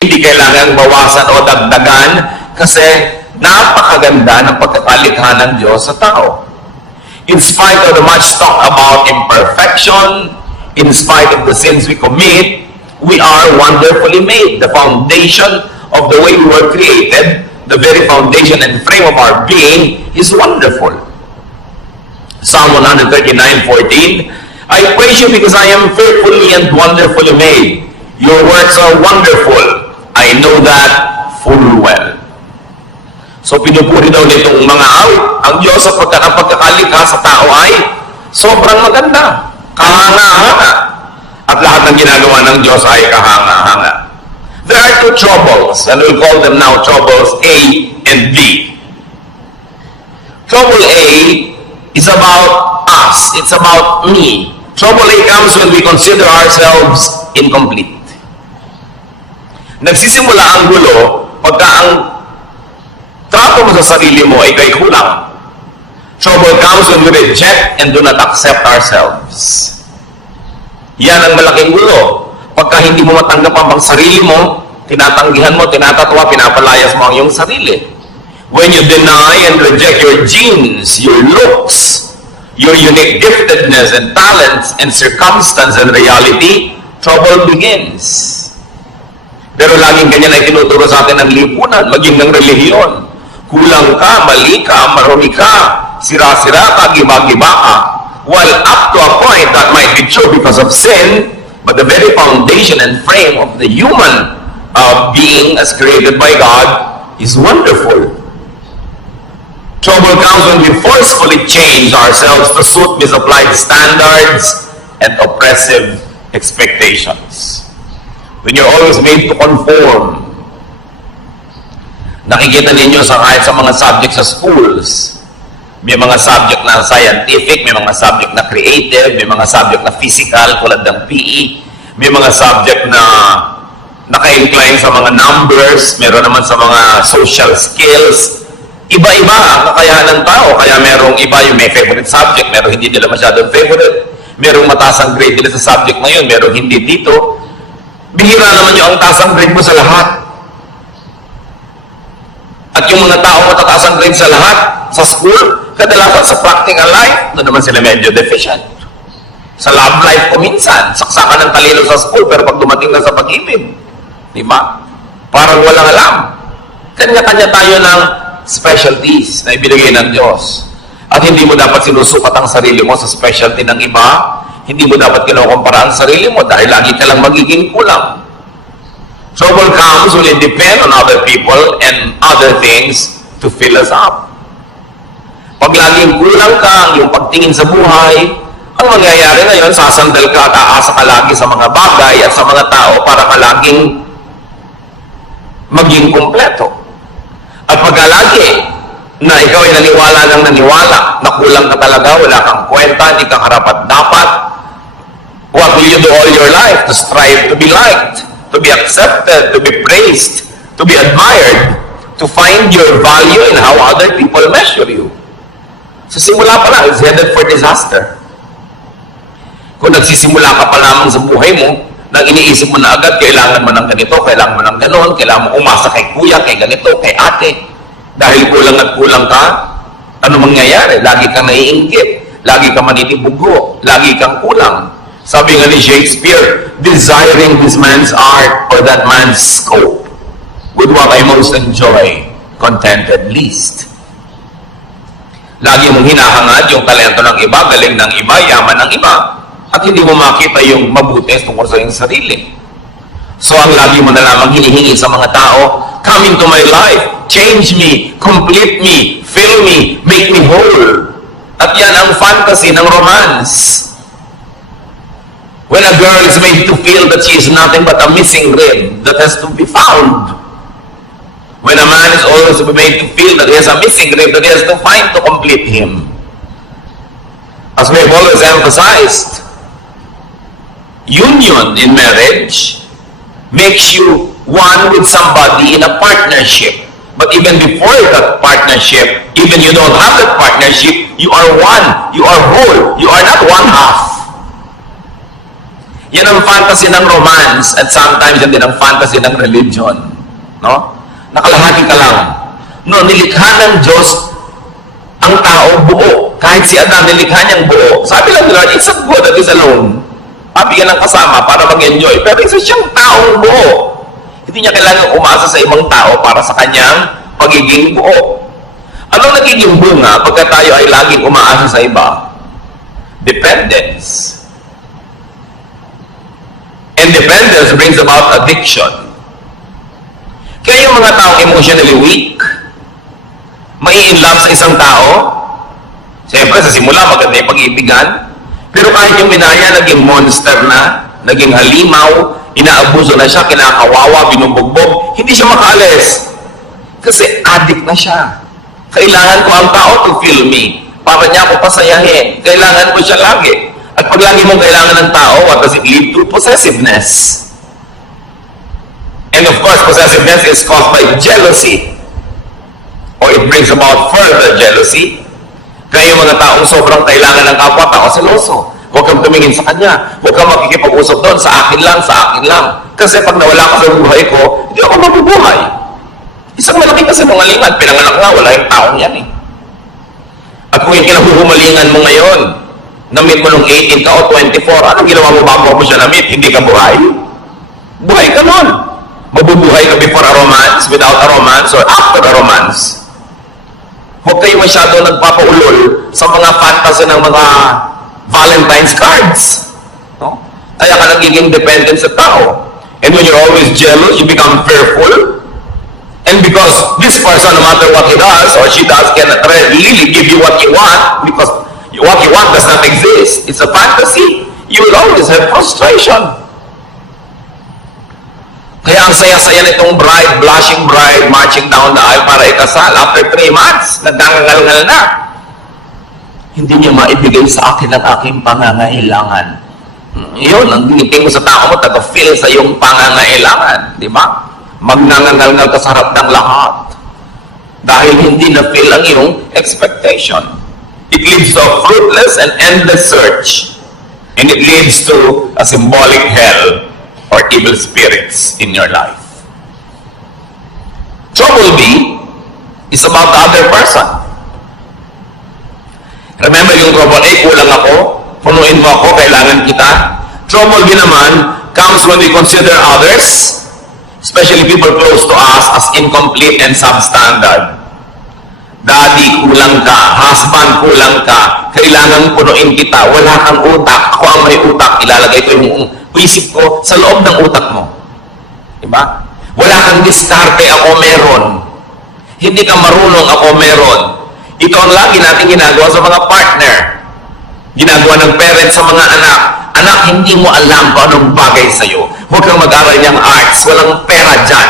Hindi kailangan bawasan o dagdagan kasi napakaganda ng pagkakalikha ng Diyos sa tao. In spite of the much talk about imperfection, in spite of the sins we commit, we are wonderfully made. The foundation of the way we were created, the very foundation and frame of our being is wonderful. Psalm 139:14, I praise you because I am fearfully and wonderfully made. Your works are wonderful. I know that full well. So pinupuri daw nitong mga awit ang Diyos sa pagkakalikha sa tao ay sobrang maganda, kahanga-hanga. At lahat ng ginagawa ng Diyos ay kahanga-hanga. There are two troubles, and we'll call them now troubles A and B. Trouble A is about us. It's about me. Trouble A comes when we consider ourselves incomplete. Nagsisimula ang gulo pagka ang trato mo sa sarili mo ay kay kulang. Trouble comes when we reject and do not accept ourselves. Yan ang malaking gulo. Pagka hindi mo matanggap ang sarili mo, tinatanggihan mo, tinatatwa, pinapalayas mo ang iyong sarili. When you deny and reject your genes, your looks, your unique giftedness and talents and circumstance and reality, trouble begins. Pero laging ganyan ay tinuturo sa atin ng lipunan, maging ng relihiyon. Kulang ka, mali ka, marumi ka, sira-sira ka, giba-giba ka. While up to a point that might be true because of sin, but the very foundation and frame of the human being as created by God is wonderful. Trouble comes when we forcefully change ourselves to suit misapplied standards and oppressive expectations. When you're always made to conform. Nakikita ninyo kahit sa mga subject sa schools, may mga subject na scientific, may mga subject na creative, may mga subject na physical, tulad ng PE, may mga subject na naka-incline sa mga numbers, meron naman sa mga social skills. Iba-iba ang kakayahan ng tao, kaya merong iba yung may favorite subject, merong hindi nila masyadong favorite, merong mataas ang grade nila sa subject na yun, merong hindi dito. Bihira naman yung ang taas ang grade mo sa lahat. At yung mga tao matataas ang grade sa lahat, sa school, kadalasan sa practical life, doon naman sila medyo deficient. Sa love life ko minsan, saksakan ng talino sa school, pero pag dumating na sa pag-ibig, di ba? Parang walang alam. Kanya-kanya tayo ng specialties na ibinigay ng Diyos. At hindi mo dapat sinusukat ang sarili mo sa specialty ng iba. Hindi mo dapat kinukumpara ang sarili mo dahil lagi ka lang magiging kulang. Trouble comes when it depend on other people and other things to fill us up. Pag laging kulang ka, yung pagtingin sa buhay, ang mangyayari ngayon, sasandal ka at aasa ka lagi sa mga bagay at sa mga tao para ka laging maging kumpleto. At pagka lagi na ikaw ay naniwala ng naniwala, na kulang ka talaga, wala kang kwenta, hindi ka karapat-dapat, what will you do all your life? To strive to be liked, to be accepted, to be praised, to be admired, to find your value in how other people measure you. Sa simula pa lang, it's headed for disaster. Kung nagsisimula ka pa lamang sa buhay mo, nang iniisip mo na agad, kailangan mo ng ganito, kailangan mo ng ganon, kailangan mo umasa kay kuya, kay ganito, kay ate. Dahil kulang at kulang ka, ano mangyayari? Lagi kang naiinggit, lagi kang manitibugo, lagi kang kulang. Sabi nga ni Shakespeare, desiring this man's art or that man's scope, with what I most enjoy, contented least. Lagi mong hinahangad yung talento ng iba, galing ng iba, yaman ng iba, at hindi mo makita yung mabuti tungkol sa iyong sarili. So ang lagi mo na lamang hinihingi sa mga tao, come into my life, change me, complete me, fill me, make me whole. At yan ang fantasy ng romance. When a girl is made to feel that she is nothing but a missing rib that has to be found. When a man is always made to feel that he has a missing rib that he has to find to complete him. As we have always emphasized, union in marriage makes you one with somebody in a partnership. But even before that partnership, even you don't have that partnership, you are one, you are whole, you are not one half. Yan ang fantasy ng romance at sometimes yan din ang fantasy ng religion. No? Nakalahati ka lang. No, nilikha ng Diyos ang tao buo. Kahit si Adam, nilikha niyang buo. Sabi lang nila, it's not good that is alone. Pabigyan ng kasama para mag-enjoy. Pero isa siyang taong buo. Hindi niya kailangan umasa sa ibang tao para sa kanyang pagiging buo. Anong nagiging bunga pagka tayo ay laging umaasa sa iba? Dependence. And dependence brings about addiction. Kaya yung mga taong emotionally weak, mai-inlove sa isang tao, siyempre sa simula maganda yung pag-iibigan, pero kahit yung minaya naging monster na, naging halimaw, inaabuso na siya, kinakawawa, binubugbog, hindi siya makaalis. Kasi addict na siya. Kailangan ko ang tao to feel me. Para niya ako pasayahin. Kailangan ko siya lagi. At pag lagi mong kailangan ng tao, what does it lead to? Possessiveness. And of course, possessiveness is caused by jealousy. Or it brings about further jealousy. Kaya yung mga taong sobrang kailangan ng kapwa-tao, seloso. Huwag kang tumingin sa kanya. Huwag kang makikipag-usap doon. Sa akin lang, sa akin lang. Kasi pag nawala ka sa buhay ko, hindi ako mabubuhay. Isang malaki kasi mangalingan. Pinanganak nga, wala yung taong yan eh. At kung yung kinahuhumalingan mo ngayon, na-meet mo nung 18 ka o 24, anong ginawa mo bago mo siya na-meet? Hindi ka buhay? Buhay ka nun. Mabubuhay ka before a romance, without a romance, or after a romance. Huwag kayo masyado nagpapaulol sa mga fantasy ng mga Valentine's cards. No? Kaya ka nagiging dependent sa tao. And when you're always jealous, you become fearful. And because this person, no matter what he does or she does, cannot really give you what you want, because what you want does not exist. It's a fantasy. You will always have frustration. Kaya ang saya-saya nitong bride, blushing bride, marching down the aisle para ikasal. After 3 months, nagdangangal-ngal na. Hindi niya maibigay sa akin ang aking pangangailangan. Yun, ang giniting mo sa tao mo, taga-feel sa iyong pangangailangan. Di ba? Magnangangal-ngal ka sa harap ng lahat. Dahil hindi na-feel ang iyong expectation. It leads to a fruitless and endless search. And it leads to a symbolic hell or evil spirits in your life. Trouble B is about the other person. Remember yung trouble A, kulang ako, punuin mo ako, kailangan kita. Trouble B naman comes when we consider others, especially people close to us, as incomplete and substandard. Daddy, kulang ka. Husband, kulang ka. Kailangan punuin kita. Wala kang utak. Ako ang may utak. Ilalagay ko yung isip ko sa loob ng utak mo. Diba? Wala kang diskarte. Ako meron. Hindi ka marunong. Ako meron. Ito ang lagi natin ginagawa sa mga partner. Ginagawa ng parents sa mga anak. Anak, hindi mo alam kung anong bagay sa'yo. Huwag kang mag-aral niyang arts. Walang pera dyan.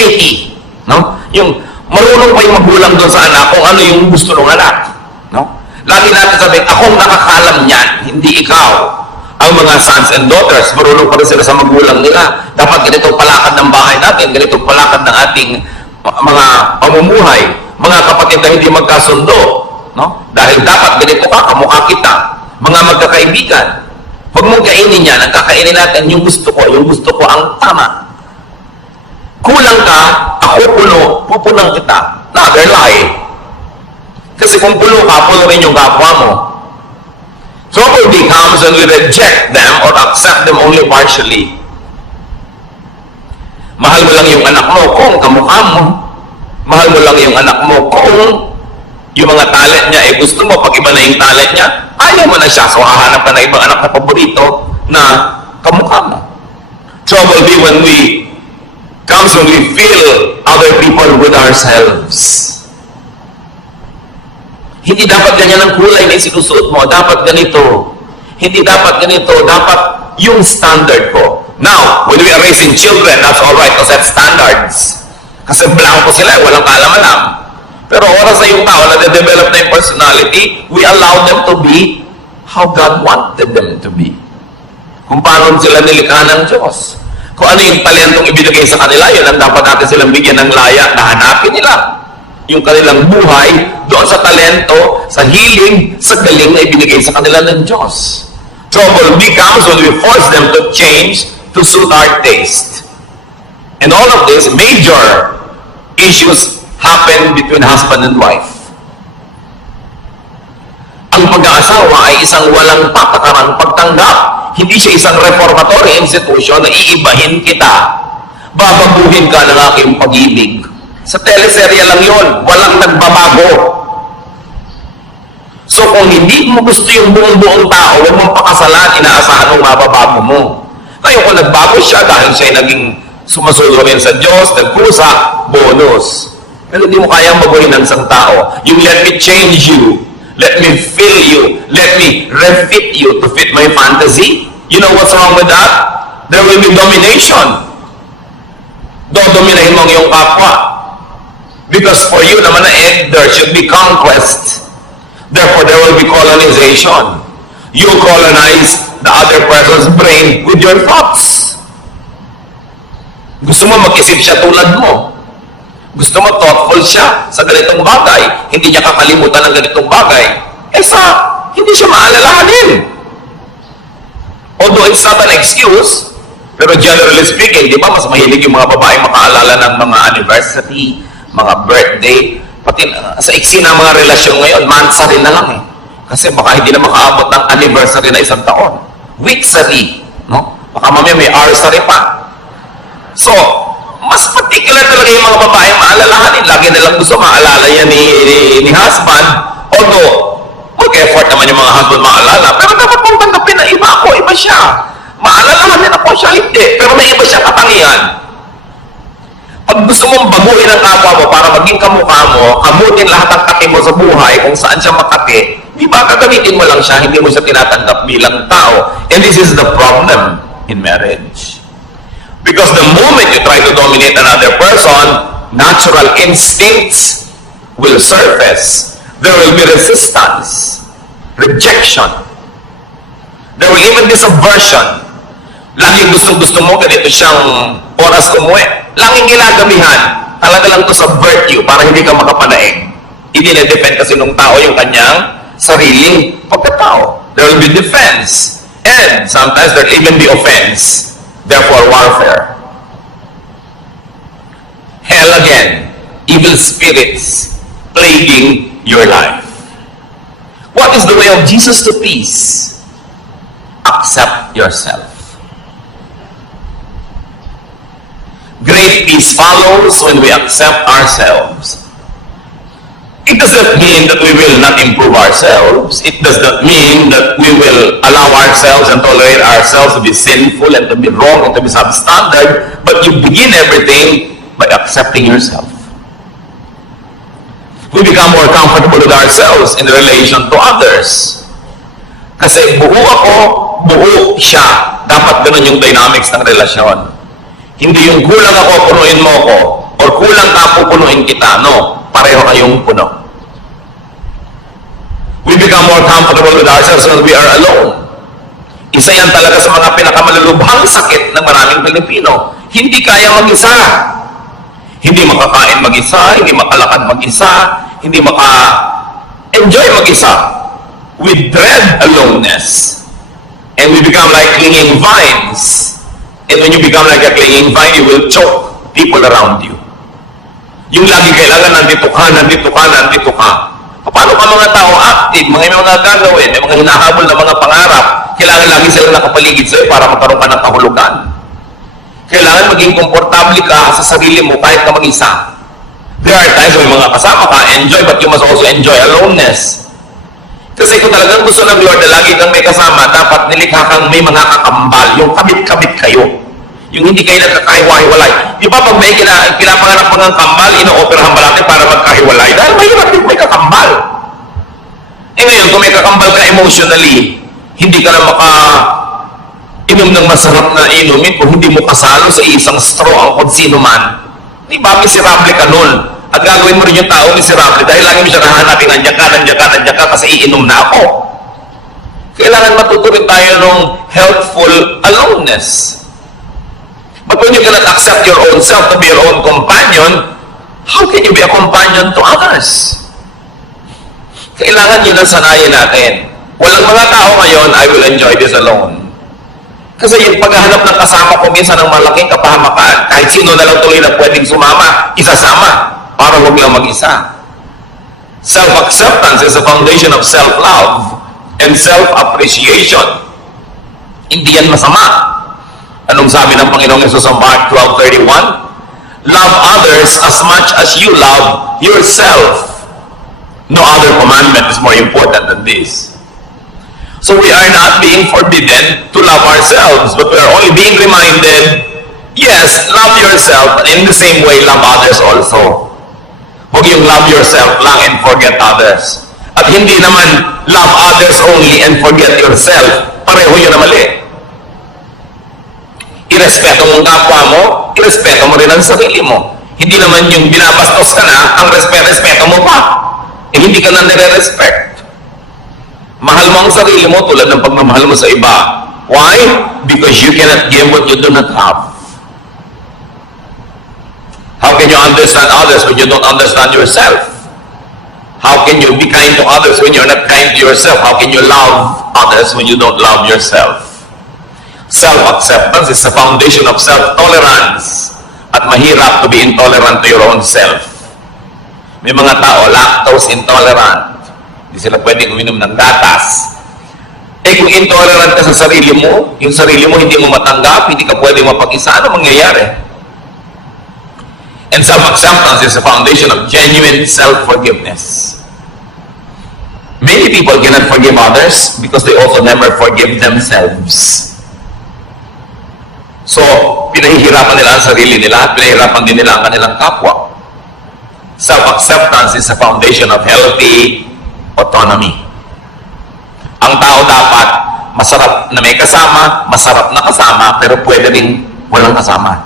Pity. No? Yung marunong pa yung magulang doon sa anak kung ano yung gusto ng anak. No? Lagi natin sabihin, akong nakakalam niyan, hindi ikaw. Ang mga sons and daughters, marunong pa rin sila sa magulang nila. Dapat ganitong palakad ng bahay natin, ganitong palakad ng ating mga pamumuhay, mga kapatid na hindi magkasundo. No? Dahil dapat ganito ka, kamukha kita. Mga magkakaibigan. Huwag mong kainin yan, ang kakainin natin yung gusto ko ang tama. Kulang ka, ako puno, pupunang kita. Another lie. Kasi kung puno ka, puno rin yung kapwa mo. Trouble becomes when we reject them or accept them only partially. Mahal mo lang yung anak mo kung kamukha mo. Mahal mo lang yung anak mo kung yung mga talent niya, gusto mo, pag iba na yung talent niya, ayaw mo na siya. So, hahanap ka na ibang anak na paborito na kamukha mo. Trouble be when comes when we feel other people with ourselves. Hindi dapat ganyan ang kulay na isinusuot mo. Dapat ganito. Hindi dapat ganito. Dapat yung standard ko. Now, when we are raising children, that's alright because that's standards. Kasi blanco sila, walang kaalam-alam. Pero oras na yung tao na de-develop na yung personality, we allow them to be how God wanted them to be. Kung paano sila nilikha ng Diyos. Kung ano yung talentong ibinigay sa kanila, yun ang dapat natin silang bigyan ng laya na hanapin nila. Yung kanilang buhay, doon sa talento, sa hiling, sa galing na ibinigay sa kanila ng Diyos. trouble becomes when we force them to change to suit our taste. And all of these major issues happen between husband and wife. Ang pag-aasawa ay isang walang patakarang pagtanggap. Hindi siya isang reformatory institution na iibahin kita. Babaguhin ka ng aking pag-ibig. Sa teleserye lang yon, walang nagbabago. So kung hindi mo gusto yung buong tao, huwag mong pakasalan, inaasahan mong mababago mo. Ngayon kung nagbago siya dahil siya ay naging sumasulo rin sa Diyos, nagkusa, bonus. Pero hindi mo kayang baguhin ng isang tao. Yung let me change you, let me fill you, let me refit you to fit my fantasy. You know what's wrong with that? There will be domination. Dodominahin mo ang iyong kapwa. Because for you naman na there should be conquest. Therefore, there will be colonization. You colonize the other person's brain with your thoughts. Gusto mo mag-isip siya tulad mo. Gusto mo thoughtful siya sa ganitong bagay. Hindi niya kakalimutan ng ganitong bagay. Hindi siya maalalahanin. Although it's not an excuse, pero generally speaking, di ba, mas mahilig yung mga babae makaalala ng mga anniversary, mga birthday, pati sa iksi ng mga relasyon ngayon, monthsary na lang eh. Kasi baka hindi na makaabot ng anniversary na isang taon. Weeksary, no? Baka mamaya may hourssary pa. So, mas particular talaga yung mga babaeng maalalahanin. Lagi nilang gusto maalala yan ni husband. Although, mag-effort naman yung mga husband maalala. Pero dapat mong tanggapin na iba ako, iba siya. Maalalahanin ako siya, hindi. Pero may iba siya katangian. Pag gusto mong baguhin ang kapwa mo para maging kamukha mo, abutin lahat ng kati mo sa buhay kung saan siya makati, di ba gagamitin mo lang siya, hindi mo siya tinatanggap bilang tao. And this is the problem in marriage. Because the moment you try to dominate another person, natural instincts will surface. There will be resistance, rejection. There will even be subversion. Laging gusto mo, ganito siyang oras umuwi. Laging ginagamihan, talaga lang to subvert you para hindi ka makapanaig. Idine-defend kasi nung tao yung kanyang sariling pagkatao. There will be defense. And sometimes there will even be offense. Therefore, warfare. Hell again. Evil spirits plaguing your life. What is the way of Jesus to peace? Accept yourself. Great peace follows when we accept ourselves. It does not mean that we will not improve ourselves. It does not mean that we will allow ourselves and tolerate ourselves to be sinful and to be wrong and to be substandard. But you begin everything by accepting yourself. We become more comfortable with ourselves in relation to others. Kasi buo ako, buo siya. Dapat ganun yung dynamics ng relasyon. Hindi yung kulang ako, punuin mo ako. Or kulang ka, pupunuin kita. No, pareho kayong puno. We become more comfortable with ourselves when we are alone. Isa yan talaga sa mga pinakamalulubhang sakit ng maraming Pilipino. Hindi kaya mag-isa. Hindi makakain mag-isa, hindi makalakad mag-isa, hindi maka-enjoy mag-isa. We dread aloneness. And we become like clinging vines. And when you become like a clinging vine, you will choke people around you. Yung lagi kailangan nandito ka, nandito ka, nandito ka. Paano ka mga tao active, mga gagawin, may mga hinahabol na mga pangarap, kailangan lagi sila nakapaligid sa'yo para magkaroon ka ng kahulugan. Kailangan maging komportable ka sa sarili mo kahit na mag-isa. There are times when mga kasama ka, enjoy, but you must also enjoy aloneness. Kasi kung talagang gusto ng Lord na lagi kang may kasama, dapat nilikha kang may mga kakambal, yung kabit-kabit kayo. Yung hindi kayo nagkakahiwa-hiwalay. Di ba pag may pinapangarap mo ng kambal, ino-operahan ba natin para magkahiwalay? Dahil mahirap din may kakambal. Eh ngayon, kung may kakambal ka emotionally, hindi ka na inom ng masarap na inumin kung hindi mo kasalo sa isang straw ang kung sino man. Di ba, miserable ka nun. At gagawin mo rin yung tao miserable dahil lagi mo siya nahanapin, nandiyan ka, kasi iinom na ako. Kailangan matuturin tayo ng healthful aloneness. But when you cannot accept your own self to be your own companion, how can you be a companion to others? Kailangan yun ang sanayin natin. Walang mga tao ngayon, I will enjoy this alone. Kasi yung paghahanap ng kasama ko minsan ng malaking kapahamakan, kahit sino na lang tuloy na pwedeng sumama, isasama, para huwag lang mag-isa. Self-acceptance is the foundation of self-love and self-appreciation. Hindi yan masama. Anong sabi ng Panginoong Yesus sa Mark 12:31? Love others as much as you love yourself. No other commandment is more important than this. So we are not being forbidden to love ourselves, but we are only being reminded, yes, love yourself, but in the same way, love others also. Huwag yung love yourself lang and forget others. At hindi naman love others only and forget yourself. Pareho yun na mali. Irespeto mo ang kapwa mo, irespeto mo rin ang sarili mo. Hindi naman yung binabastos ka na, ang respeto mo pa. Eh hindi ka na nire-respect. Mahal mo ang sarili mo tulad ng pagmamahal mo sa iba. Why? Because you cannot give what you do not have. How can you understand others when you don't understand yourself? How can you be kind to others when you're not kind to yourself? How can you love others when you don't love yourself? Self-acceptance is the foundation of self-tolerance. At mahirap to be intolerant to your own self. May mga tao, lactose intolerant. Hindi sila pwedeng uminom ng gatas. Eh kung intolerant ka sa sarili mo, yung sarili mo hindi mo matanggap, hindi ka pwedeng mapag-isa, ano mangyayari? And self-acceptance is the foundation of genuine self-forgiveness. Many people cannot forgive others because they also never forgive themselves. So, pinahihirapan nila ang sarili nila at pinahihirapan din nila ang kanilang kapwa. Self-acceptance is the foundation of healthy autonomy. Ang tao dapat masarap na may kasama, masarap na kasama, pero pwede rin walang kasama.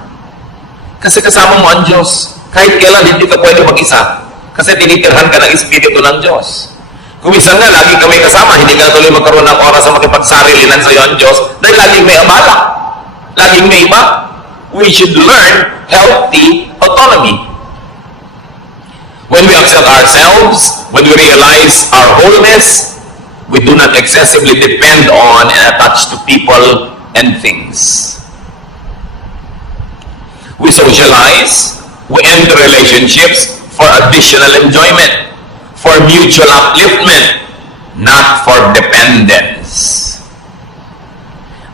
Kasi kasama mo ang Diyos. Kahit kailan hindi ka pwede mag-isa. Kasi tinitirhan ka ng Espiritu ng Diyos. Kung minsan nga, lagi ka may kasama, hindi ka tuloy magkaroon ng oras na makipagsarilinan sa iyo ang Diyos dahil laging may abala. Laging may iba. We should learn healthy autonomy. When we accept ourselves, when we realize our wholeness, we do not excessively depend on and attach to people and things. We socialize, we enter relationships for additional enjoyment, for mutual upliftment, not for dependence.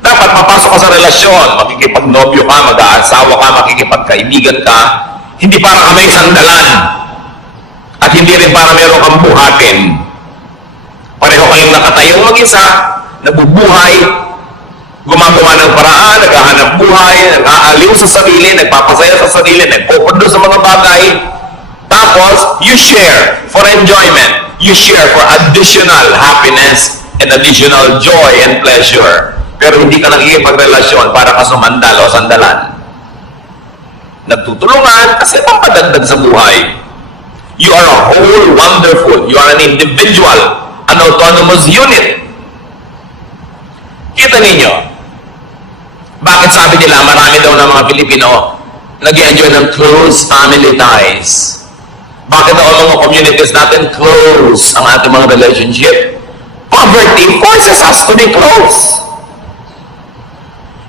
Dapat papasok ka sa relasyon, makikipagnobyo ka, mag-aasawa ka, makikipagkaibigan ka, hindi para ka may sandalan, at hindi rin para meron kang buhatin. Pareho kayong nakatayong mag-isa, nabubuhay, gumagawa ng paraan, naghahanap buhay, nag-aaliw sa sarili, nagpapasaya sa sarili, nagpupundo sa mga bagay. Tapos, you share for enjoyment. You share for additional happiness and additional joy and pleasure. Pero hindi ka nakikipagrelasyon para ka sumandal o sandalan. Nagtutulungan kasi pampadagdag sa buhay. You are a whole wonderful. You are an individual, an autonomous unit. Kita ninyo, bakit sabi nila marami daw ng mga Pilipino nag-enjoy ng close family ties? Bakit daw ang mga communities natin close ang ating mga relationship? Poverty forces us to be close.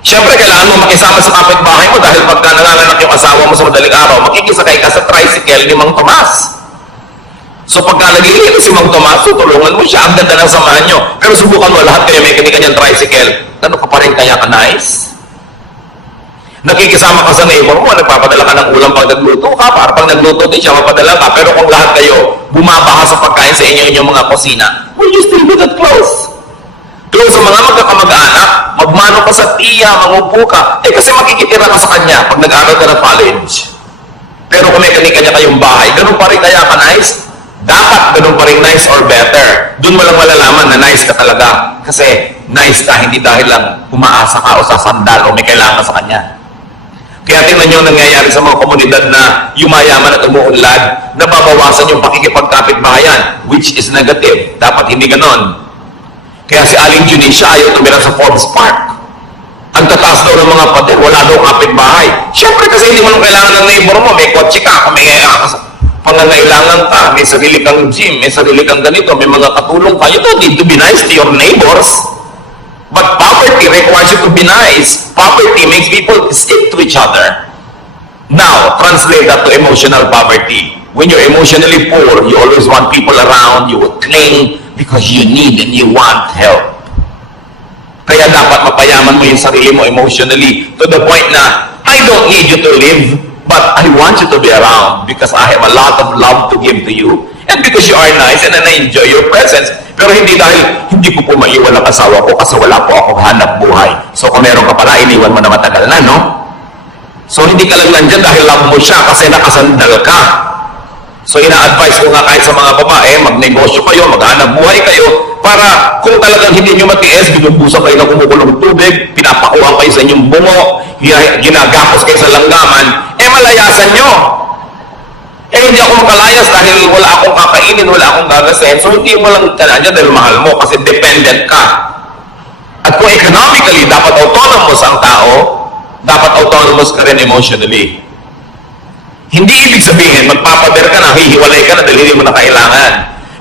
Siyempre, kailangan mo makisama sa kapitbahay mo dahil pagka nanganganak yung asawa mo sa madaling araw, makikisakay ka sa tricycle ni Mang Tomas. So pagka nagiging si Mang Tomas, tutulungan mo siya, ang ganda ng samahan nyo. Pero subukan mo, lahat kayo may kanyang tricycle. Ano ka pa rin kaya ka nice? Nakikisama ka sa neighbor mo, nagpapadala ka ng ulam pag nagluto ka, para pag nagluto din siya, mapadala ka. Pero kung lahat kayo bumabaha sa pagkain sa inyong mga kusina, will you still be that close? Close sa mga magkakamag-anak, magmano ka sa tiya, mangupo ka. Eh kasi makikitira ka sa kanya pag nag-aaral ka ng college. Pero kung may kanya kayong bahay, ganun pa rin kaya ka nice? Dapat ganun pa rin nice or better. Doon mo lang malalaman na nice ka talaga. Kasi nice ka, hindi dahil lang umaasa ka o sasandal o may kailangan ka sa kanya. Kaya tingnan nyo ang nangyayari sa mga komunidad na yumayaman at umuunlad, nababawasan yung pakikipagkapit-bahayan, which is negative. Dapat hindi ganon. Kaya si Aling Junisha ayaw tumira sa Forbes Park. Ang tataas daw ng mga pader, wala daw kapitbahay. Siyempre kasi hindi mo nang kailangan ng neighbor mo, may kotse ka, may pangangailangan ka, may sarili kang gym, may sarili kang ganito, may mga katulong ka, you don't need to be nice to your neighbors. But poverty requires you to be nice. Poverty makes people stick to each other. Now, translate that to emotional poverty. When you're emotionally poor, you always want people around, you will cling because you need and you want help. Kaya dapat mapayaman mo yung sarili mo emotionally to the point na, I don't need you to live, but I want you to be around because I have a lot of love to give to you and because you are nice and I enjoy your presence. Pero hindi dahil hindi ko po maiwan ang asawa ko kasi wala po akong hanap buhay. So kung meron ka pala, iniwan mo na matagal na, no? So hindi ka lang nandyan dahil love mo siya kasi nakasandal ka. So ina-advise ko nga kahit sa mga babae, magnegosyo kayo, maghanap buhay kayo, para kung talagang hindi nyo matiis, binubusan kayo ng kumukulong tubig, pinapakuhan kayo sa inyong bungo, ginagapos kayo sa langgaman, malayasan nyo. Hindi ako makalayas dahil wala akong kakainin, wala akong gagasin. So hindi mo lang kananya dahil mahal mo kasi dependent ka. At kung economically, dapat autonomous ang tao, dapat autonomous ka rin emotionally. Hindi ibig sabihin, magpapader ka na, hihiwalay ka na dahil hindi mo na kailangan.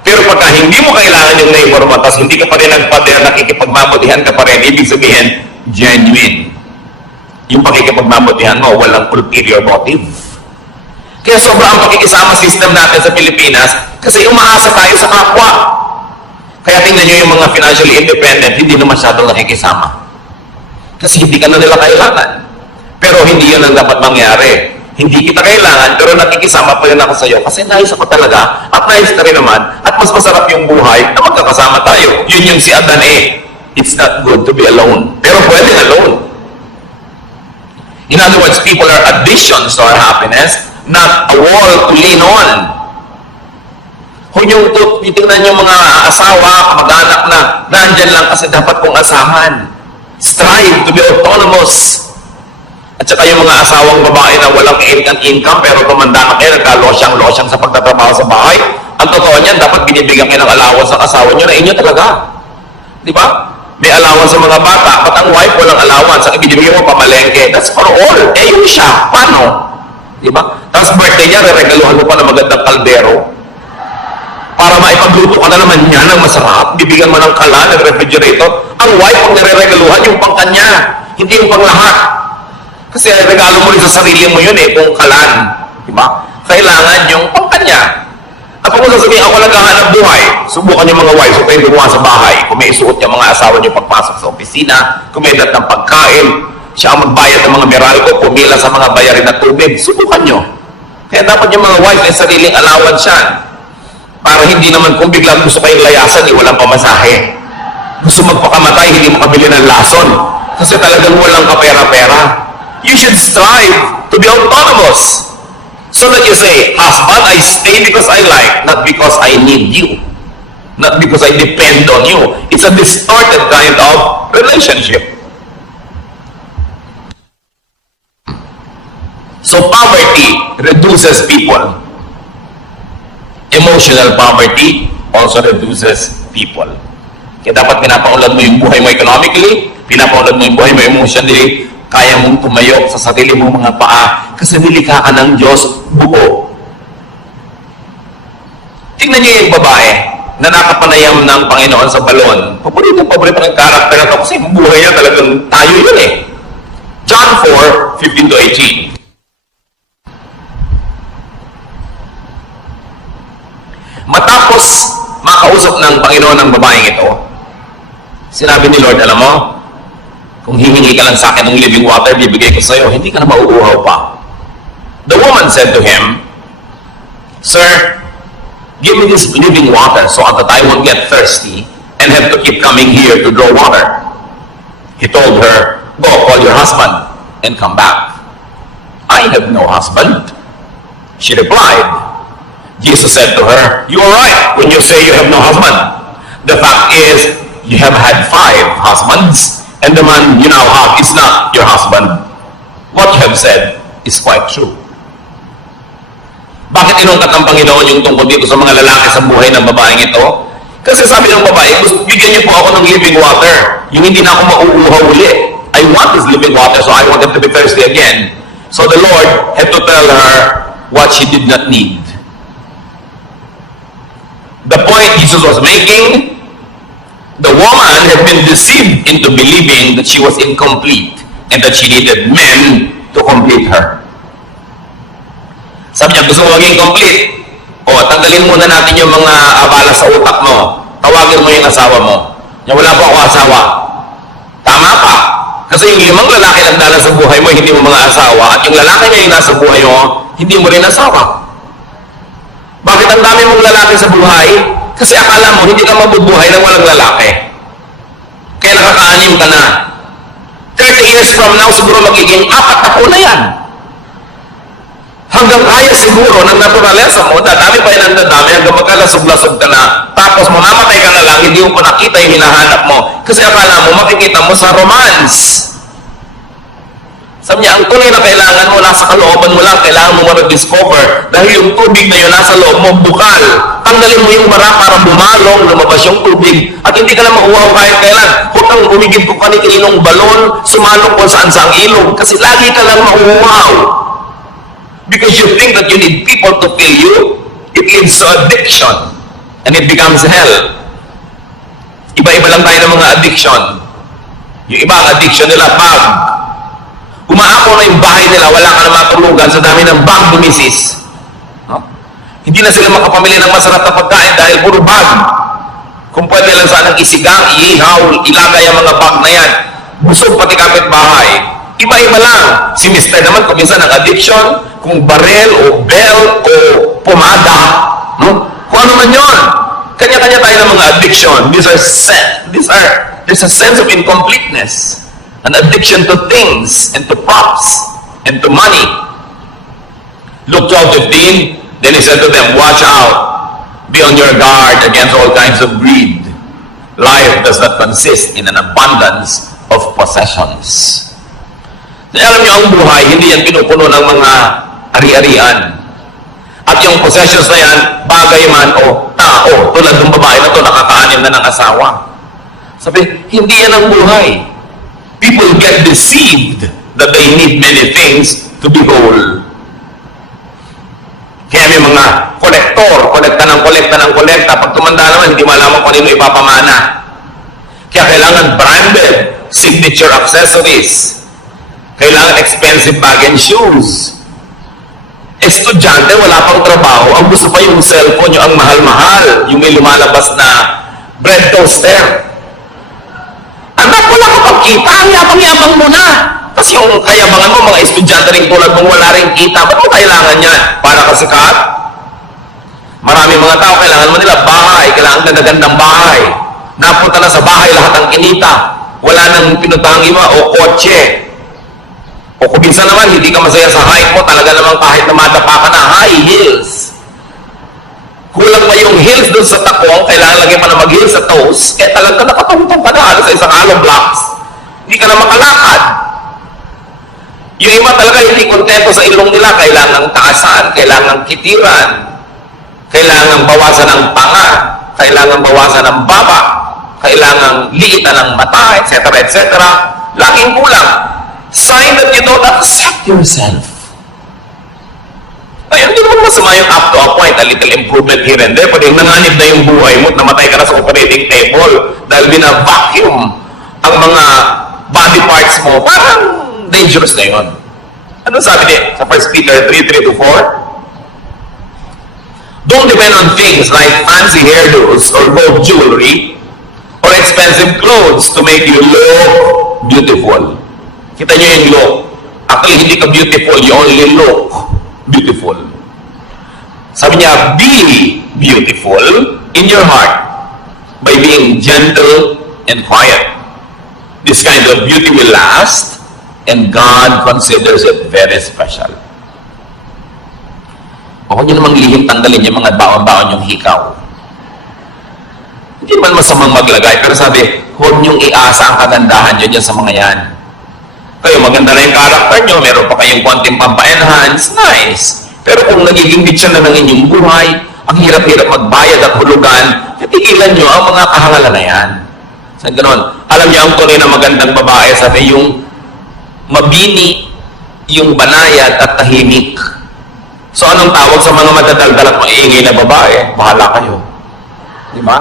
Pero pagka hindi mo kailangan yung neighbor mo, tapos hindi ka pa rin nagpader, nakikipagmabutihan ka pa rin, ibig sabihin, genuine. Yung pakikipagmabutihan mo, walang ulterior motive. Kaya sobrang pakikisama system natin sa Pilipinas kasi umaasa tayo sa kapwa. Kaya tingnan nyo yung mga financially independent, hindi na masyadong nakikisama. Kasi hindi ka na nila kailangan. Pero hindi yun ang dapat mangyari. Hindi kita kailangan, pero nakikisama pa rin ako sa'yo kasi nais ako talaga at nais ka rin naman at mas masarap yung buhay na magkakasama tayo. Yun yung si Adan eh. It's not good to be alone. Pero pwede alone. In other words, people are additions to our happiness, not a wall to lean on. Kung yung titingnan yung mga asawa, mag-anak na, nandyan lang kasi dapat kong asahan. Strive to be autonomous. At saka yung mga asawang babae na walang income pero tumanda na kayo, nagka-losyang sa pagtatrabaho sa bahay, ang totoo niyan, dapat binibigyan kayo ng allowance sa asawa nyo na inyo talaga. Di ba? May allowance sa mga bata, but ang wife walang allowance, ang ibinibigyan mo pamalengke. That's for all. Yung siya, paano? Di ba? Tapos birthday niya, regaluhan mo pa ng magandang kaldero. Para maipagluto ka na naman niya ng masarap, bibigyan mo ng kalan, ng refrigerator. Ang wife ang nire-regaluhan yung pang kanya, hindi yung pang lahat. Kasi regalo mo rin sa sarili mo yun kung kalan. Diba? Kailangan yung pang kanya. At kung sasabihin ako naghahanap buhay, subukan yung mga wives, so kayo gumawa sa bahay. Kung may isuot yung mga asawa niyo pagpasok sa opisina, kung may dat ng pagkain, siya ang magbayad ng mga Meralco, pumila sa mga bayarin na tubig, subukan nyo. Kaya dapat yung mga wives ay sariling allowance yan. Para hindi naman kung biglang gusto kayong layasan, walang pamasahe. Gusto magpakamatay, hindi makabili ng lason. Kasi talagang walang kapera-pera. You should strive to be autonomous. So that you say, husband, I stay because I like, not because I need you. Not because I depend on you. It's a distorted kind of relationship. So poverty reduces people. Emotional poverty also reduces people. Kaya dapat pinapaunlad mo yung buhay mo economically, pinapaunlad mo yung buhay mo emotionally, kaya mong tumayo sa sarili mong mga paa kasi nilikha ka ng Diyos buo. Tingnan niyo yung babae na nakapanayam ng Panginoon sa balon. Paborito ng karakter na ito kasi buhay niya talagang tayo yun John 4:15-18. Matapos makausap ng Panginoon ng babaeng ito, sinabi ni Lord, alam mo, kung hihingi ka lang sa akin ng living water, bibigay ko sa iyo, hindi ka na mauuhaw pa. The woman said to him, Sir, give me this living water so that I won't get thirsty and have to keep coming here to draw water. He told her, Go, call your husband and come back. I have no husband. She replied. Jesus said to her, You are right when you say you have no husband. The fact is, you have had 5 husbands, and the man you now have is not your husband. What you have said is quite true. Bakit inungkat ng Panginoon yung tungkol dito sa mga lalaki sa buhay ng babaeng ito? Kasi sabi ng babae, bigyan niyo po ako ng living water. Yung hindi na ako mauuhaw uli. I want this living water so I want him to be thirsty again. So the Lord had to tell her what she did not need. The point Jesus was making, the woman had been deceived into believing that she was incomplete and that she needed men to complete her. Sabi niya, gusto mo maging complete? O, tanggalin muna natin yung mga abala sa utak mo. Tawagin mo yung asawa mo. Niya, wala po ako asawa. Tama ka. Kasi yung 5 lalaki nagdala sa buhay mo, hindi mo mga asawa. At yung lalaki niya yung nasa buhay mo, hindi mo rin asawa. Bakit ang dami mong lalaki sa buhay? Kasi akala mo, hindi ka mabubuhay ng walang lalaki. Kaya nakakaanim ka na. 30 years from now, siguro magiging 4 na yan. Hanggang kaya siguro ng naturalesa mo, dadami pa yan ang dadami, hanggang magkalasog-lasog ka na. Tapos mamamatay ka na lang, hindi mo pa nakita yung hinahanap mo. Kasi akala mo, makikita mo sa romance. Sabi niya, ang tunay na kailangan mo, nasa kalooban mo lang, kailangan mo ma-discover. Dahil yung tubig na yun, nasa loob mo, bukal. Tanggalin mo yung bara para bumalong, lumabas yung tubig. At hindi ka na mauwaw kahit kailan. Huwag kang umigid kung kanikininong balon, sumalok kung saan sa ilog. Kasi lagi ka lang mauwaw. Because you think that you need people to fill you, it leads to addiction. And it becomes hell. Iba-iba lang tayo ng mga addiction. Yung iba, ang addiction nila, bag. Umaako na yung bahay nila, wala ka na matulugan sa dami ng bag bumisis. No? Hindi na sila makapamili ng masarap na pagkain dahil puro bag. Kung pwede lang sanang isigang, iihaw, ilagay ang mga bag na yan. Busog pati kapitbahay. Iba-iba lang. Si Mr. naman, kung minsan ang addiction, kung barel o belt o pomada, no? Kung ano man yun. Kanya-kanya tayo ng mga addiction. There's a sense of incompleteness. An addiction to things and to props and to money. Luke 12:15, then he said to them, watch out, be on your guard against all kinds of greed. Life does not consist in an abundance of possessions. Kaya alam niyo, ang buhay, hindi yan pinupuno ng mga ari-arian. At yung possessions na yan, bagay man o tao, tulad ng babae na ito, nakakaanim na ng asawa. Sabi, hindi yan ang buhay. People get deceived that they need many things to be whole. Kaya may mga kolektor, kolekta ng kolekta. Pag tumanda naman, hindi malaman kung ano ipapamana. Kaya kailangan branded signature accessories. Kailangan expensive bag and shoes. Estudyante, wala pang trabaho. Ang gusto pa yung cellphone nyo, ang mahal-mahal. Yung may lumalabas na bread toaster. Anak, wala ka pang kita. Ang yabang-yabang mo na. Kasi yung kayabangan mo, mga estudyante rin tulad mong wala rin kita. Ba't mo kailangan yan? Para ka sikat? Maraming mga tao, kailangan mo nila bahay. Kailangan ganda-gandang bahay. Napunta na sa bahay lahat ang kinita. Wala nang pinutang iba o kotse. O kung minsan naman, hindi ka masaya sa hike mo, talaga namang kahit na matapa ka na, high heels. Kulang pa yung heels doon sa takong, kailangan lagi pa na mag-heels sa toes, kaya talaga nakatungtong ka na halos sa isang hollow blocks. Hindi ka na makalakad. Yung iba talaga hindi kontento sa ilong nila, kailangang taasan, kailangang kitiran, kailangang bawasan ng panga, kailangang bawasan ng baba, kailangang liitan ng mata, etc. etc. Laging kulang. Sign that you don't accept yourself. Ay, hindi naman masama yung up to a point, a little improvement here and there. Pwede nanganib na yung buhay mo at namatay ka na sa operating table dahil bina-vacuum ang mga body parts mo. Parang dangerous na yun. Ano sabi niya sa 1 Peter 3:3-4? Don't depend on things like fancy hairdos or gold jewelry or expensive clothes to make you look beautiful. Kita nyo yung look. Actually, hindi ka beautiful. You only look beautiful. Sabi niya, be beautiful in your heart by being gentle and quiet. This kind of beauty will last and God considers it very special. Huwag nyo namang lihim tanggalin yung mga baon-baon yung hikaw. Hindi naman masamang maglagay. Pero sabi, huwag nyong iasa ang kagandahan nyo dyan sa mga yan. Kayo, maganda na yung character nyo, meron pa kayong konting pampa-enhance, nice. Pero kung nagiging bitsa na ng inyong buhay, ang hirap-hirap magbayad at hulugan, titigilan nyo ang mga kahangalan na yan. Sa ganon, alam niyo ang tunay na magandang babae, sabi yung mabini, yung banayad at tahimik. So anong tawag sa mga madadaldal at maingay na babae? Bahala kayo. Di ba?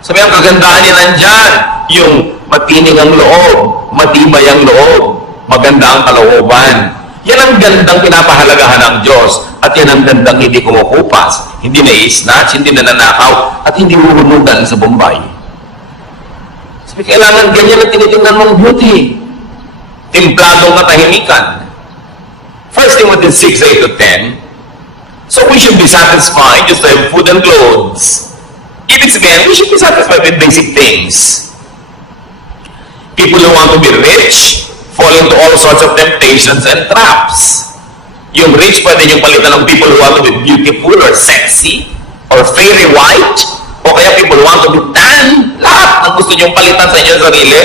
Sabi ang kagandahan niya nandyan, yung matinig ang loob, matibay ang loob, maganda ang kalooban. Yan ang gandang pinapahalagahan ng Diyos at yan ang gandang hindi kumukupas, hindi na-snatch, hindi nananakaw, at hindi huhunugan sa Bombay. Sabi, kailangan ganyan ang tinitingnan mong beauty. Templadong katahimikan. 1 Timothy 6, 8-10. So we should be satisfied just to have food and clothes. Ibig sabihin, we should be satisfied with basic things. People who want to be rich fall into all sorts of temptations and traps. Yung rich, pwede niyong palitan ng people who want to be beautiful or sexy or fairy white, o kaya people who want to be tan. Lahat ng gusto niyong palitan sa inyong sarili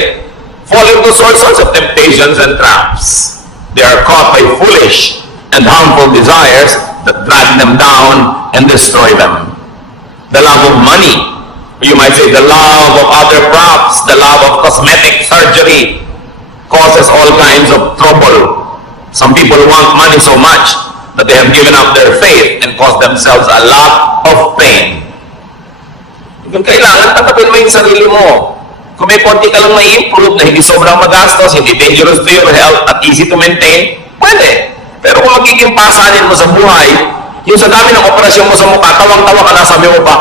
fall into all sorts of temptations and traps. They are caught by foolish and harmful desires that drag them down and destroy them. The love of money, you might say the love of other props, the love of cosmetic surgery, causes all kinds of trouble. Some people want money so much that they have given up their faith and caused themselves a lot of pain. Kung kailangan, tatapin mo yung sarili mo. Kung may konti ka lang may-improve na hindi sobrang magastos, hindi dangerous to your health at easy to maintain, pwede. Pero kung magiging pasanin mo sa buhay, yung sa dami ng operasyon mo sa mukha, tawang-tawa ka na, sabi mo pa.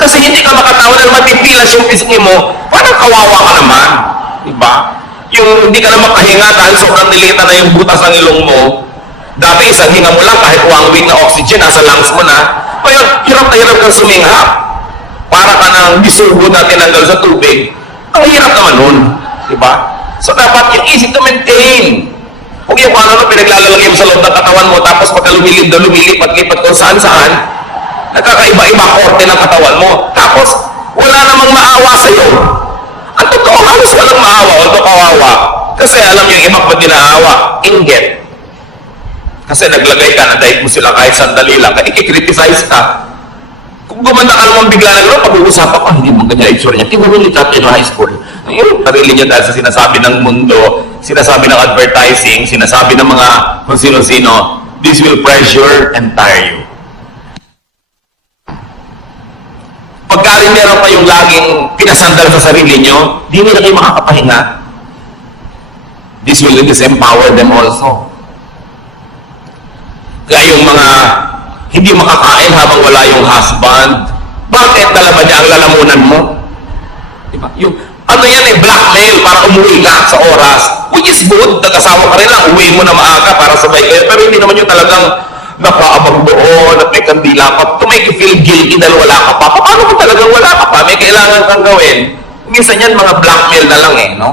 Kasi hindi ka makatawa na matipilas yung pisngi mo, parang kawawa ka naman. Diba? Yung hindi ka na makahinga dahil sobrang nilita na yung butas ng ilong mo. Dati isang hinga mo lang kahit 1 week na oxygen, nasa lungs mo na. Ngayon, hirap na hirap kang suminghap. Para ka nang bisugo na tinanggal sa tubig. Ang hirap naman nun. Diba? So dapat yung easy to maintain. Huwag yung ano pinaglalalagay mo sa loob ng katawan mo, tapos pagka lumilip-lipat kung saan-saan, nagkakaiba-iba korte ng katawan mo. Tapos, wala namang maawa sa'yo. Ang totoo, halos walang maawa, although kawawa. Kasi alam yung ibang pag ginaawa, inggit. Kasi naglagay ka na dahil mo sila kahit sandali lang, kaya ikikriticize ka. Kung gumanda ka naman bigla na gano'n, pag-uusapan ka, hindi mo ganyan itsura niya. Di ba really top in high school? Ayun, sarili niya dahil sa sinasabi ng mundo, sinasabi ng advertising, sinasabi ng mga kung sino-sino, this will pressure and tire you. Pagka rin meron kayong laging pinasandal sa sarili nyo, di nila kayo makakapahinga. This will disempower them also. Kaya yung mga hindi makakain habang wala yung husband, bakit dalawa niya ang lalamunan mo? Diba? Yung, ano yan blackmail para umuwi ka sa oras. Which is good, nag-asawa ka rin lang, uwi mo na maaga para sabay kayo. Pero hindi naman yung talagang nakaabang doon at may kandila pa. To make you feel guilty dahil wala ka pa. Paano kung talagang wala ka pa? May kailangan kang gawin. Minsan yan, mga blackmail na lang no?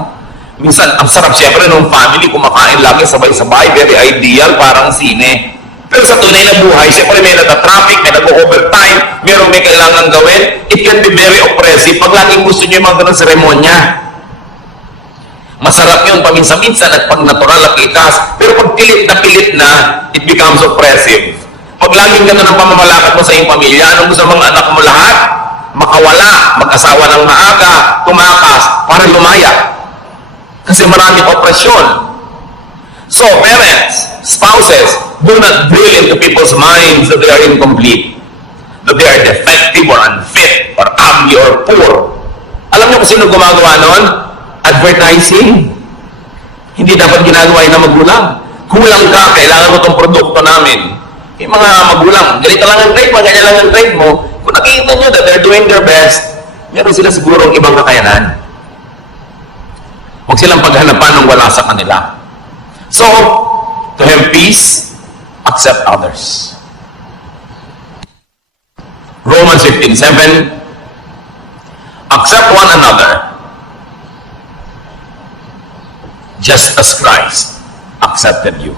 Minsan, ang sarap siyempre ng family, kumakain lagi sabay-sabay, very ideal, parang sine. Pero sa tunay na buhay, siyempre may nata-traffic, may nag-overtime, merong may kailangan gawin, it can be very oppressive pag laging gusto nyo yung mga ganun seremonya. Masarap yun paminsan-minsan at pag natural at likas, pero pag pilit na, it becomes oppressive. Pag laging ganun ang pamamalakad mo sa iyong pamilya, anong gusto mong anak mo lahat? Makawala, mag-asawa ng maaga, tumakas, para lumaya. Kasi maraming opresyon. So, parents, spouses, do not drill into people's minds that they are incomplete, that they are defective or unfit, or ugly or poor. Alam niyo kung sino gumagawa nun? Advertising. Hindi dapat ginagawa yun ng magulang. Kulang ka, kailangan mo itong produkto namin. Yung mga magulang, ganito lang ang grade mo, ganyan lang ang grade mo. Kung nakikita nyo that they're doing their best, meron sila sigurong ibang kakayanan. Huwag silang paghanapan ng wala sa kanila. So, to have peace, accept others. Romans 15:7, accept one another just as Christ accepted you.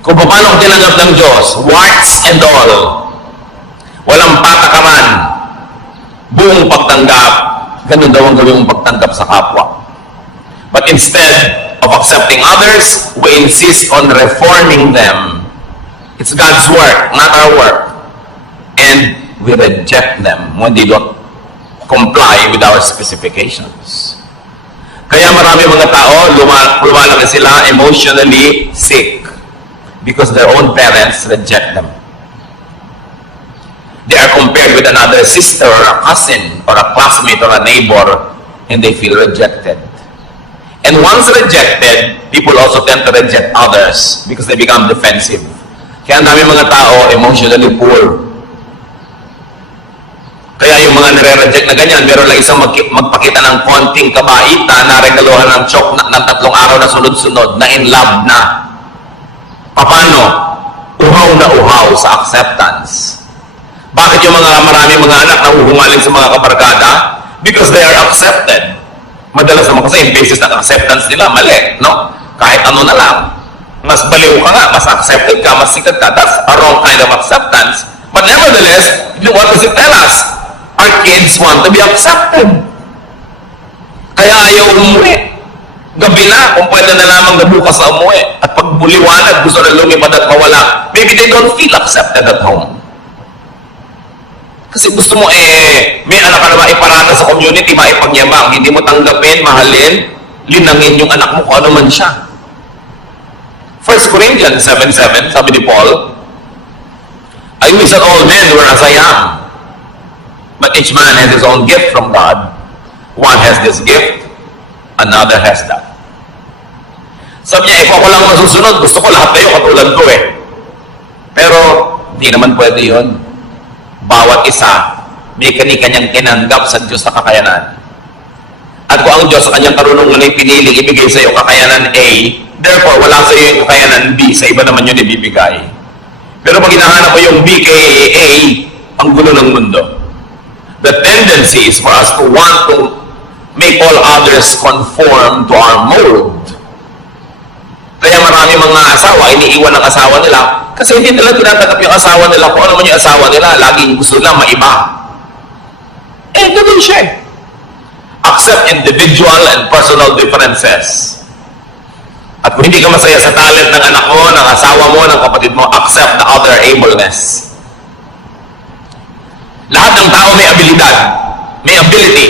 Kung paano tinanggap ng Diyos, warts and all, walang patakaran, buong pagtanggap, ganun daw ang gawin mong pagtanggap sa kapwa. But instead of accepting others, we insist on reforming them. It's God's work, not our work. And we reject them when they don't comply with our specifications. Kaya marami mga tao, lumalaki sila emotionally sick because their own parents reject them. They are compared with another sister or a cousin or a classmate or a neighbor, and they feel rejected. And once rejected, people also tend to reject others because they become defensive. Kaya ang dami mga tao emotionally poor. Kaya yung mga nire-reject na ganyan, meron lang isang magpakita ng konting kabaitan na regaluhan ng chok ng 3 araw na sunod-sunod na in love na. Paano? Uhaw na uhaw sa acceptance. Bakit yung maraming mga anak na uhungaling sa mga kabarkada? Because they are accepted. Madalas naman kasi yung basis ng acceptance nila, mali, no? Kahit ano na lang. Mas baliw ka nga, mas accepted ka, mas sikat ka. That's a wrong kind of acceptance. But nevertheless, what does it tell us? Our kids want to be accepted. Kaya ayaw umuwi. Gabi na, kung pwede na lamang na bukas na umuwi. At pag buliwanag, gusto na lumipad at mawala. Maybe they don't feel accepted at home. Kasi gusto mo may anak ka naman iparata sa community, maipagyabang, hindi mo tanggapin, mahalin, linangin yung anak mo kung ano man siya. 1 Corinthians 7:7, sabi ni Paul, I wish that all men were as I am, but each man has his own gift from God. One has this gift, another has that. Sabi niya, ikaw ko lang masusunod, gusto ko lahat kayo katulad ko Pero, di naman pwede yun. Bawat isa, may kani-kanyang tinanggap sa Diyos na kakayanan. At kung ang Diyos sa kanyang karunungan ay piniling ibigay sa iyo kakayanan A, therefore, wala sa iyo yung kakayanan B, sa iba naman yun ibibigay. Pero pag hinahanap mo yung B kay A, ang gulo ng mundo. The tendency is for us to want to make all others conform to our mold. Kaya marami mga asawa, iniiwan ng asawa nila kasi hindi nila tinatanggap yung asawa nila kung ano man yung asawa nila, laging gusto nila maiba. Ganun siya Accept individual and personal differences. At kung hindi ka masaya sa talent ng anak mo, ng asawa mo, ng kapatid mo, accept the other ableness. Lahat ng tao may abilidad, may ability.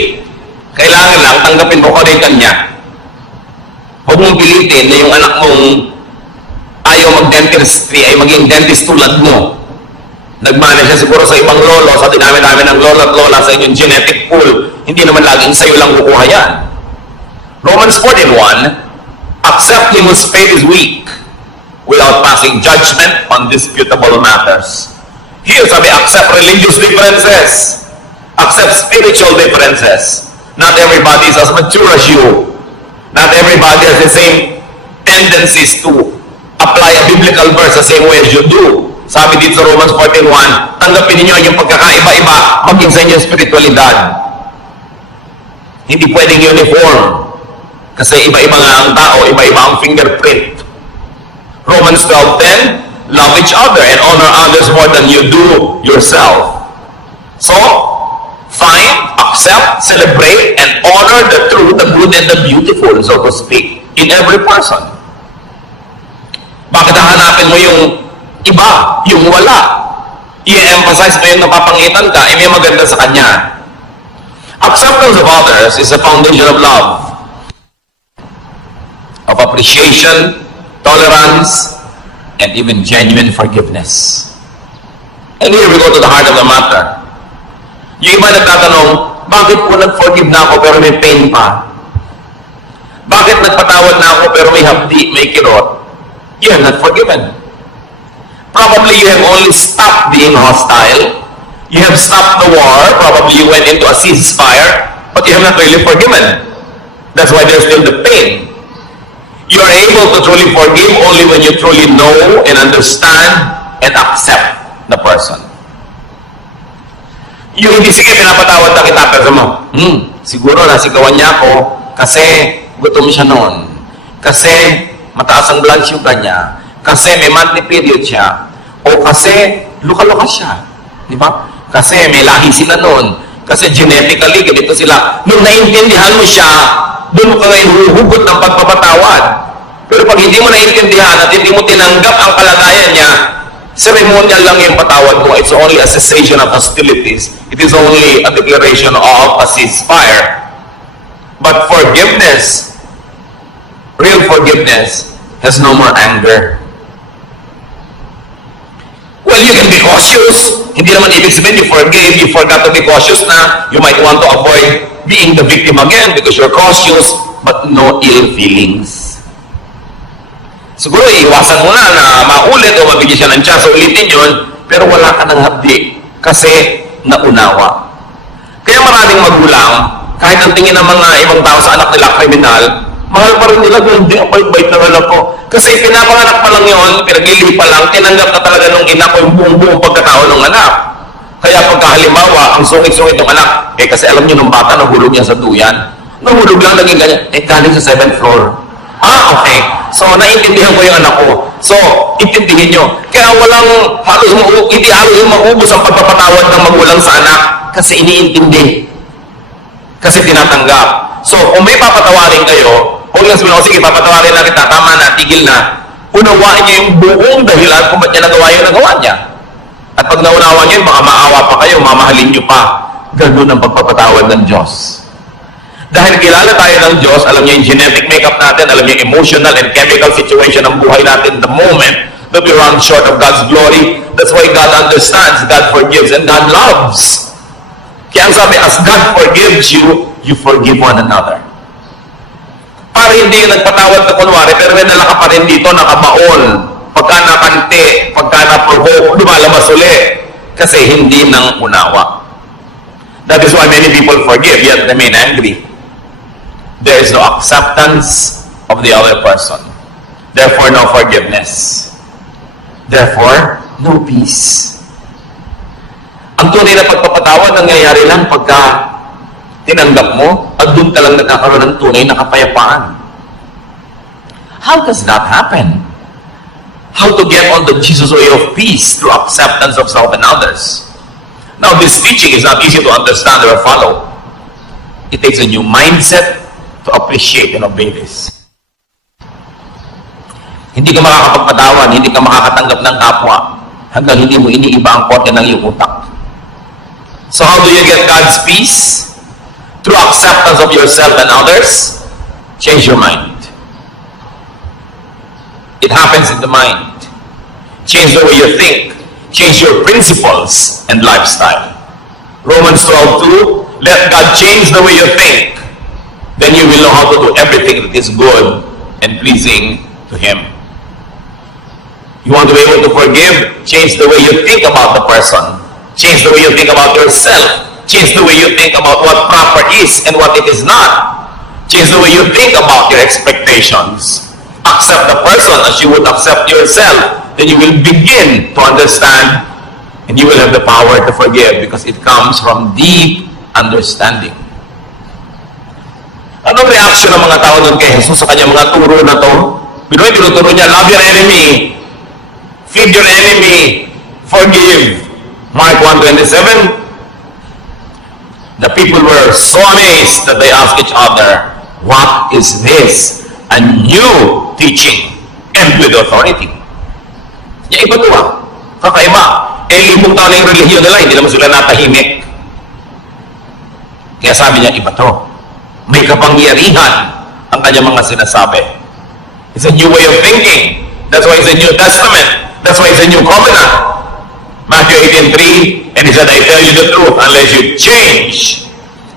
Kailangan lang tanggapin mo kung ano yung kanya. Huwag mong pilitin na yung anak mong ayaw mag-dentistry ay maging dentist tulad mo. Nagmana siya siguro sa ibang lolo, sa dinami-dami ng lolo at lola sa inyong genetic pool. Hindi naman laging sa'yo lang kukuha yan. Romans 14:1, accept him whose faith is weak without passing judgment on disputable matters. Here, sabi, accept religious differences. Accept spiritual differences. Not everybody is as mature as you. Not everybody has the same tendencies to apply a biblical verse the same way as you do. Sabi dito sa Romans 14:1, tanggapin niyo yung pagkakaiba-iba maging sa inyong spiritualidad. Hindi pwedeng uniform. Kasi iba-iba nga ang tao, iba-iba ang fingerprint. Romans 12:10, love each other and honor others more than you do yourself. So, find, accept, celebrate, and honor the true, the good, and the beautiful, so to speak, in every person. Bakit hahanapin mo yung iba, yung wala? I-emphasize mo yung napapangitan ka, may maganda sa kanya. Acceptance of others is the foundation of love, of appreciation, tolerance, and even genuine forgiveness. And here we go to the heart of the matter. Yung iba nagtatanong, bakit po nag-forgive na ako pero may pain pa? Bakit nagpatawad na ako pero may hapdi, may kirot? You have not forgiven. Probably you have only stopped being hostile. You have stopped the war. Probably you went into a ceasefire, but you have not really forgiven. That's why there's still the pain. You are able to truly forgive only when you truly know and understand and accept the person. Yung hindi sige pinapatawad na kita, pero mo, siguro nasigawan niya ako kasi gutom siya noon. Kasi mataas ang blood sugar niya. Kasi may monthly period siya. O kasi luka-luka siya. Di ba? Kasi may lahi sila noon. Kasi genetically, ganito sila. Nung naiintindihan mo siya, doon ka ngayon huhugot ng pagpapatawad. Pero pag hindi mo naiintindihan at hindi mo tinanggap ang kalagayan niya, ceremonial lang yung patawad mo. It's only a cessation of hostilities. It is only a declaration of a ceasefire. But forgiveness, real forgiveness, has no more anger. Well, you can be cautious. hindi naman ibig sabihin you forgave, you forgot to be cautious na you might want to avoid being the victim again because you're cautious, but no ill feelings. Siguro iwasan mo na maulit o mabigyan siya ng chance ulitin yun, pero wala ka ng hapdi kasi naunawa. Kaya maraming magulang, kahit ang tingin ng mga ibang tao sa anak nila kriminal, mahal pa rin nila, hindi ang bait-bait ng anak ko. Kasi pinapanganak pa lang yun, pinagili pa lang, tinanggap na talaga nung ina ko yung buong pagkatao ng anak. Kaya pagka halimbawa, ang sungit-sungit ng anak, kasi alam niyo nung bata, nahulog niya sa duyan. Nahulog lang, naging ganyan. Galing sa 7th floor. Okay. So, naiintindihan ko yung anak ko. So, intindihin nyo. Kaya hindi halos maubos ang pagpapatawad ng magulang sa anak kasi iniintindi. Kasi tinatanggap. So, kung may papatawarin kayo, huwag lang sabihin, sige, papatawarin na kita, tama na, tigil na. Unawain niyo yung buong dahilan kung ba't niya nagawa niya. At pag naunawa niyo, baka maawa pa kayo, mamahalin niyo pa. Ganun ang pagpapatawad ng Diyos. Dahil kilala tayo ng Diyos, alam niyo yung genetic makeup natin, alam niyo yung emotional and chemical situation ng buhay natin the moment that we run short of God's glory. That's why God understands, God forgives, and God loves. Kaya ang sabi, as God forgives you, you forgive one another. Para hindi yung nagpatawad ka kunwari, pero may dala ka pa rin dito, nakabaon. Pagka nakante, pagka naprovoke, lumalabas uli. Kasi hindi nang unawa. That is why many people forgive, yet remain angry. There is no acceptance of the other person. Therefore, no forgiveness. Therefore, no peace. Ang tunay na pagpapatawad nangyayari lang pagka tinanggap mo at doon ka lang nagkakaroon ng tunay na kapayapaan. How does that happen? How to get on the Jesus way of peace through acceptance of self and others? Now, this teaching is not easy to understand or follow. It takes a new mindset to appreciate and obey this. Hindi ka makakapagpatawan, hindi ka makakatanggap ng kapwa hanggang hindi mo iniiba ang korte ng iyong utak. So how do you get God's peace? Through acceptance of yourself and others. Change your mind. It happens in the mind. Change the way you think. Change your principles and lifestyle. Romans 12:2, let God change the way you think. Then you will know how to do everything that is good and pleasing to Him. You want to be able to forgive? Change the way you think about the person. Change the way you think about yourself. Change the way you think about what proper is and what it is not. Change the way you think about your expectations. Accept the person as you would accept yourself. Then you will begin to understand and you will have the power to forgive because it comes from deep understanding. Anong reaction ng mga tao doon kay Jesus sa kanyang mga turo na to? Tinuturo niya, love your enemy, feed your enemy, forgive. Mark 1:27. The people were so amazed that they asked each other, what is this? A new teaching and with authority. Yung iba to kakaiba. Limang taon na yung relihiyon nila, hindi naman sila natahimik. Kaya sabi niya, iba to. May kapangyarihan ang kanyang mga sinasabi. It's a new way of thinking. That's why it's a New Testament. That's why it's a new covenant. Matthew 18:3, and he said, I tell you the truth, unless you change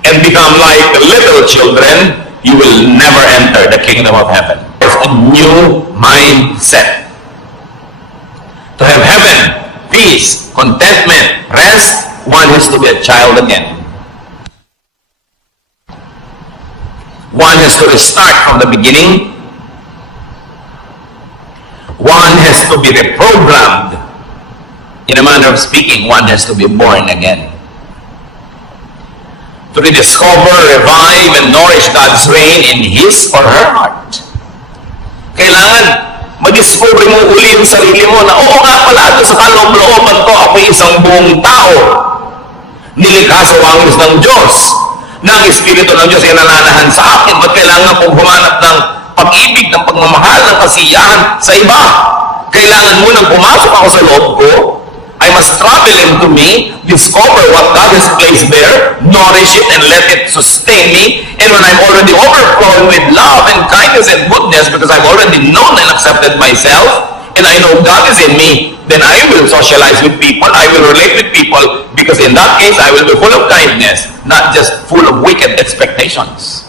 and become like the little children, you will never enter the kingdom of heaven. It's a new mindset. To have heaven, peace, contentment, rest, one has to be a child again. One has to restart from the beginning. One has to be reprogrammed. In a manner of speaking, one has to be born again. To rediscover, revive, and nourish God's reign in his or her heart. Kailangan madiscover mo uli yung sarili mo na, oo nga pala, sa kaloob-looban ko, ako'y isang buong tao. Nilikha sa wangis ng Diyos. Na ang Espiritu ng Diyos ay nananahan sa akin. Ba't kailangan kong humanap ng pag-ibig, ng pagmamahal, ng kasiyahan sa iba? Kailangan mo nang pumasok ako sa loob ko, I must travel into me, discover what God has placed there, nourish it, and let it sustain me. And when I'm already overflowing with love and kindness and goodness, because I've already known and accepted myself, and I know God is in me, then I will socialize with people, I will relate with people, because in that case, I will be full of kindness, not just full of wicked expectations.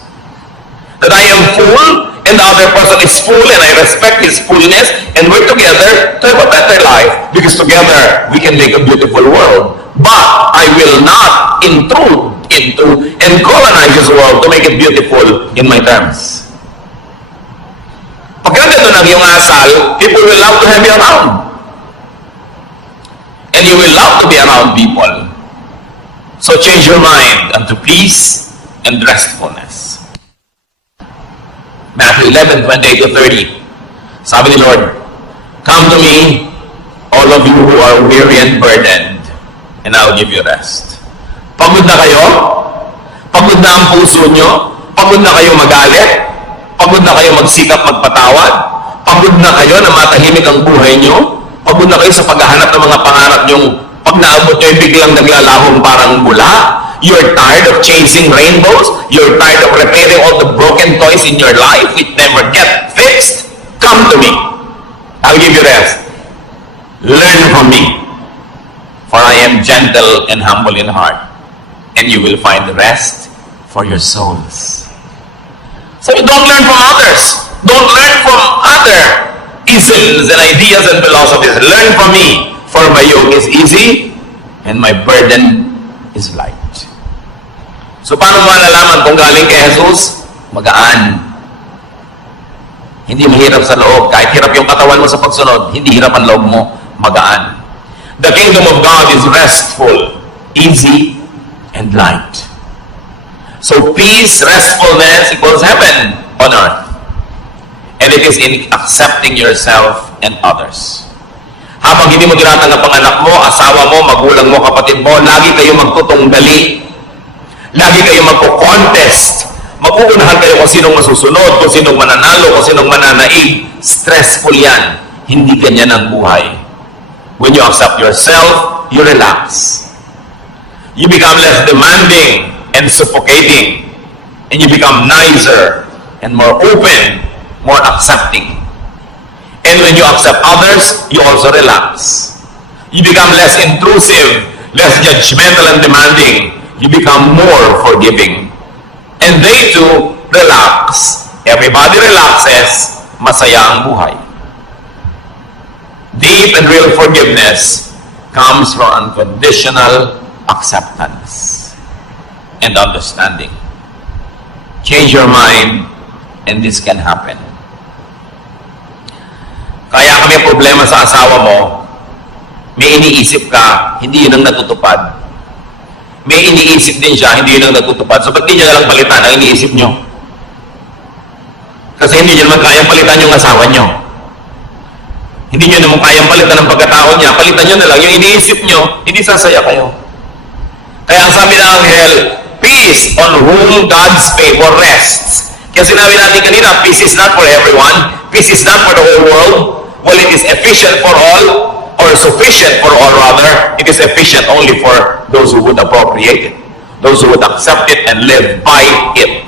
That I am full, and the other person is full, and I respect his fullness, and we're together to have a better life, because together we can make a beautiful world. But I will not intrude into and colonize this world to make it beautiful in my terms. Pagka ganito lang yung asal, people will love to have you around. And you will love to be around people. So change your mind unto peace and restfulness. Matthew 11:28-30. Sabi ni Lord, "Come to me, all of you who are weary and burdened, and I'll give you rest." Pagod na kayo? Pagod na ang puso nyo? Pagod na kayo magalit? Pagod na kayo magsikap magpatawad? Pagod na kayo na matahimik ang buhay nyo? Pagod na kayo sa paghahanap ng mga pangarap nyong pag naabot nyo ay biglang naglalahong parang bula? You're tired of chasing rainbows? You're tired of repairing all the broken toys in your life which never get fixed? Come to me. I'll give you rest. Learn from me. For I am gentle and humble in heart, and you will find rest for your souls. So you don't learn from others. Don't learn from other isms and ideas and philosophies. Learn from me, for my yoke is easy and my burden is light. So paano malalaman kung galing kay Jesus? Magaan. Hindi mahirap sa loob. Kahit hirap yung katawan mo sa pagsunod, hindi hirap ang loob mo. Magaan. The kingdom of God is restful, easy, and light. So peace, restfulness equals heaven on earth. And it is in accepting yourself and others. Habang hindi mo tinatanggap ang anak mo, asawa mo, magulang mo, kapatid mo, lagi kayo magtutunggali. Lagi kayo magko-contest. Mag-uunahan kayo kung sinong masusunod, kung sinong mananalo, kung sinong mananaig. Stressful yan. Hindi ganyan ang buhay. When you accept yourself, you relax. You become less demanding and suffocating. And you become nicer and more open, more accepting. And when you accept others, you also relax. You become less intrusive, less judgmental and demanding. You become more forgiving. And they too relax. Everybody relaxes, masaya ang buhay. Deep and real forgiveness comes from unconditional acceptance and understanding. Change your mind, and this can happen. Kaya kami problema sa asawa mo, may iniisip ka, hindi yun ang natutupad. May iniisip din siya, hindi yun ang natutupad. So, ba't di niya nalang palitan ang iniisip nyo? Kasi hindi niya naman kayang palitan yung asawa nyo. Hindi niyo naman kayang palitan ang pagkatao niya. Palitan nyo na lang. Yung iniisip nyo, hindi sasaya kayo. Kaya ang sabi ng anghel, peace on whom God's favor rests. Kaya sinabi natin kanina, peace is not for everyone. Peace is not for the whole world. Well, it is efficient for all, or sufficient for all rather. It is efficient only for those who would appropriate it, those who would accept it and live by it.